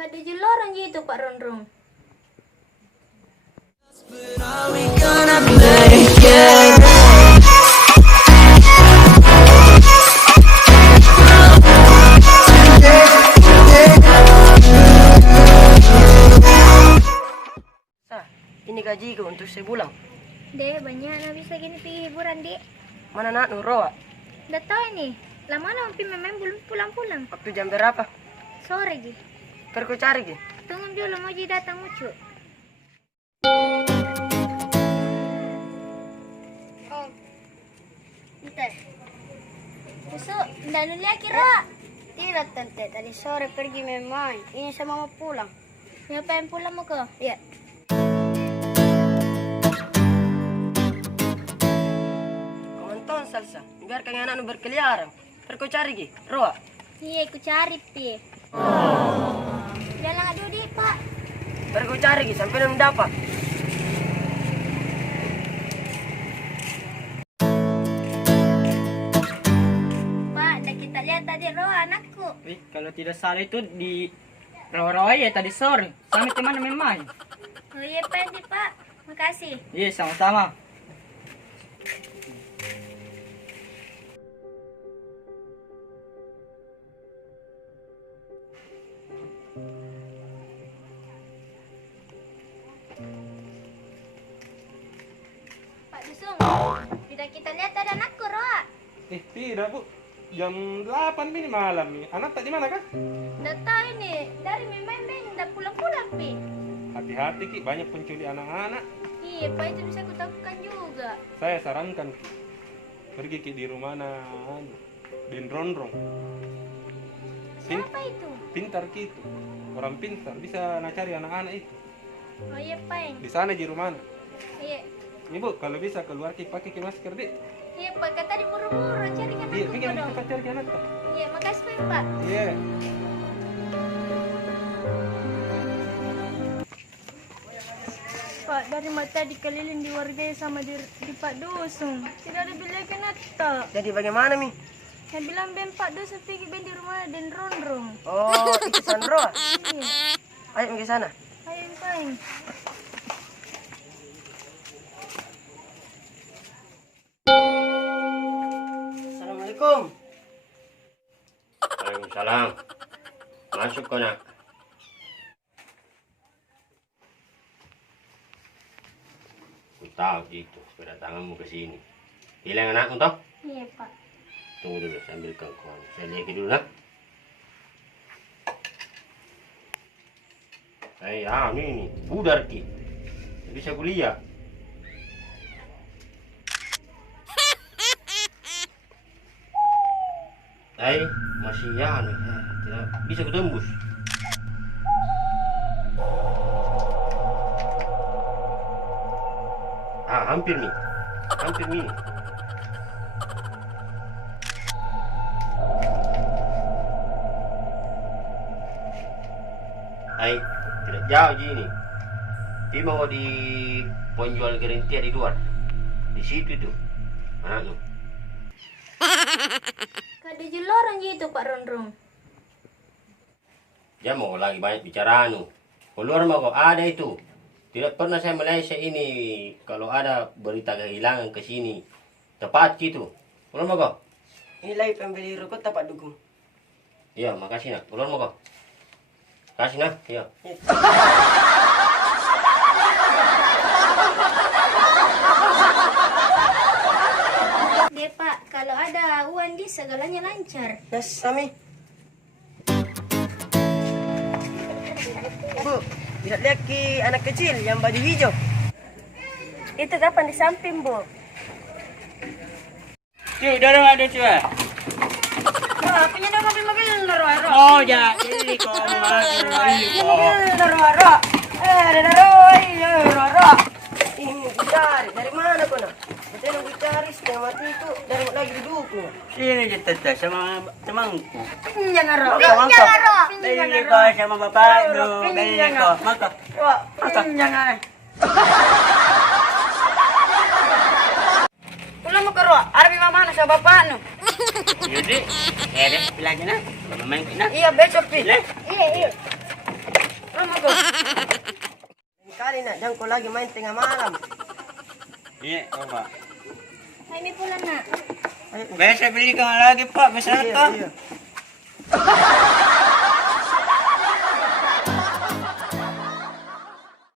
Kada jularan gitu Pak Ronrong. Ini gajiku untuk sebulan. Deh, banyak na bisa gini pergi hiburan, Dek. Mana nak Nurroa? Udah tahu ini. Lama na mampi memang belum pulang-pulang. Waktu jam berapa? Sore, Gi. Perku cari Gi. Tunggu dulu mau Ji datang Ucu. Oh. Kita. Besok, ndak nulia kira. Tidak tante, tadi sore pergi main. Ini sama mau pulang. Ngapain pulang mau ke? Iya. Komenton salsa. Biarkan anak nu berkeliaran. Perku cari Gi. Roa. Iya, aku cari, Pi. Jalan adu di, Pak. Perku cari Gi sampai nu dapat. Pak, dah kita lihat tadi roh anakku. Kalau tidak salah itu di rawa-rawa ya tadi sore. Sampai teman main. Oh iya, Pak, Pak. Makasih. Iya, sama-sama. Pak Dusung, tidak kita lihat ada anakku, Roa. Tidak bu, jam 8 ini malam nih. Anak tak di mana kan? Udah tahu ini, dari memang udah pulang-pulang, Pi. Hati-hati Ki, banyak penculik anak-anak. Iya, Pak, itu bisa kutakutan juga. Saya sarankan Ki, pergi Ki di rumah Den Ronrong. Siapa itu? Pintar Ki itu, orang pintar bisa cari anak-anak itu. Oh iya, Pak. Di sana di rumah. Iya. Ini bu, kalau bisa keluar Ki pakai Ki masker deh. Iya, Pak, kata di buru-buru cari kan Iya, aku pengen dong. kita cari anak tak? Iya, makasih, Pak. Iya. Pak, dari mata dikeliling di warga sama di Pak Dusung. Tidak ada bilang nata. Jadi bagaimana Mi? Yang bilang ben Pak Dusung pergi ben di rumah Den Ronrong. Oh, itu Sandro. Iya. Ayo ke sana. Ayo, Pak. Assalamualaikum. Waalaikumsalam. Masuk kau nak. Ku tahu itu kedatanganmu ke sini. Hilang anakmu toh? Iya, Pak. Tunggu dulu sambil kau kawan. Saya lihat dulu nak. Ini pudar ki. Bisa kuliah. Masih ya nih. Tidak bisa kutembus. Hampir nih. Hampir nih. Tidak jauh gini. Dia mau di penjual gerentia di luar. Di situ itu. Anaknya. Kada jularan gitu Pak Ronrong. Dia mau lagi banyak bicara keluar mau kok ada itu. Tidak pernah saya Malaysia ini kalau ada berita kehilangan ke sini. Tepat gitu. Keluar mau kok. Ini lagi pembeli rokok tapak dukung. Iya, makasih nak. Keluar mau kok. Kasih nak. Iya. Deh, Pak, kalau ada uang di segalanya lancar. Yes, Sami. Bu, tidak lihat Ki anak kecil yang baju hijau. Itu kapan di samping, Bu? Cuy, dorong ada cuy. Roa, punya dong mobil-mobil Roa. Oh, ya. Ini kau Roa. Ada Roa. Ini dicari dari mana kau nak? Betul yang dicari setengah mati itu dari lagi duduk. Sini je tetap sama temanku. Jangan Roa. Ini kau sama bapak tu. Ini kau. Maka. Jangan. Pulang mau ke Roa. Ada mana sama bapak nu? Jadi, ada bilangnya nak. Main nak. Iya, besok Pi. Boleh? Iya. nak. Jangan kau lagi main tengah malam. Iya, Pak. Ay, may pula na. Ayo. Biasa beli ka nga lagi pa, masarap Iya, ka. iya.